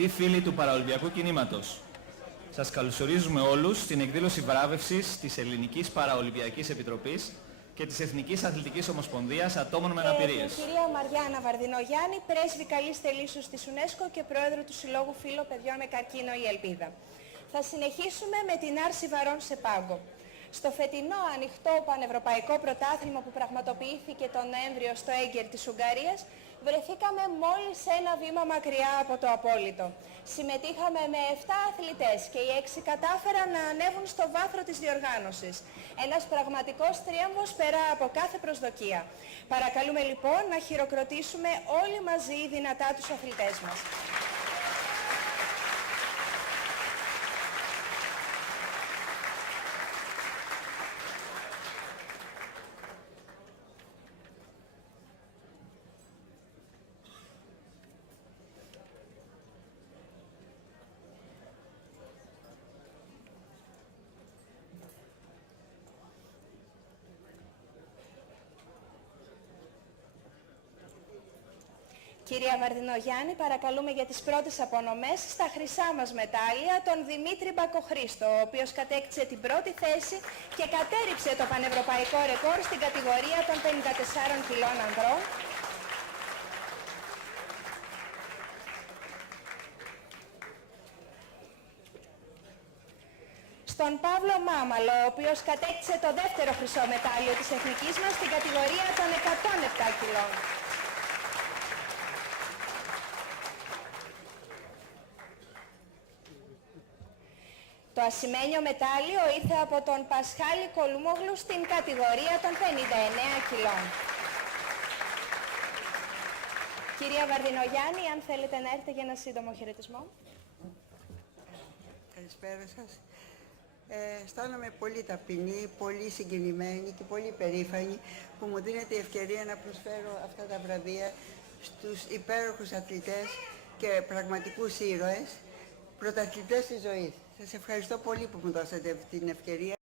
Αγαπητοί φίλοι του παραολυμπιακού κινήματος, σας καλωσορίζουμε όλους στην εκδήλωση βράβευσης της Ελληνικής Παραολυμπιακής Επιτροπής και της Εθνικής Αθλητικής Ομοσπονδίας Ατόμων με Αναπηρίες. Την κυρία Μαριάννα Βαρδινογιάννη, πρέσβη καλής θελήσεως της UNESCO και πρόεδρο του Συλλόγου Φίλων Παιδιών με Καρκίνο η Ελπίδα. Θα συνεχίσουμε με την άρση βαρών σε πάγκο. Στο φετινό ανοιχτό πανευρωπαϊκό πρωτάθλημα που πραγματοποιήθηκε τον Νοέμβριο στο Έγκερ της Ουγγαρίας, βρεθήκαμε μόλις ένα βήμα μακριά από το απόλυτο. Συμμετείχαμε με 7 αθλητές και οι 6 κατάφεραν να ανέβουν στο βάθρο της διοργάνωσης. Ένας πραγματικός τρίαμβος πέρα από κάθε προσδοκία. Παρακαλούμε λοιπόν να χειροκροτήσουμε όλοι μαζί δυνατά τους αθλητές μας. Κυρία Βαρδινογιάννη, παρακαλούμε για τις πρώτες απονομές στα χρυσά μας μετάλλια τον Δημήτρη Μπακοχρήστο, ο οποίος κατέκτησε την πρώτη θέση και κατέρριψε το πανευρωπαϊκό ρεκόρ στην κατηγορία των 54 κιλών ανδρών. Στον Παύλο Μάμαλο, ο οποίος κατέκτησε το δεύτερο χρυσό μετάλλιο της εθνικής μας στην κατηγορία των 107 κιλών. Το ασημένιο μετάλλιο ήρθε από τον Πασχάλη Κολουμόγλου στην κατηγορία των 59 κιλών. Κυρία Βαρδινογιάννη, αν θέλετε να έρθετε για ένα σύντομο χαιρετισμό. Καλησπέρα σας. Αισθάνομαι πολύ ταπεινή, πολύ συγκινημένη και πολύ περήφανη που μου δίνεται η ευκαιρία να προσφέρω αυτά τα βραβεία στους υπέροχους αθλητές και πραγματικούς ήρωες, πρωταθλητές της ζωής. Σας ευχαριστώ πολύ που μου δώσατε αυτή την ευκαιρία.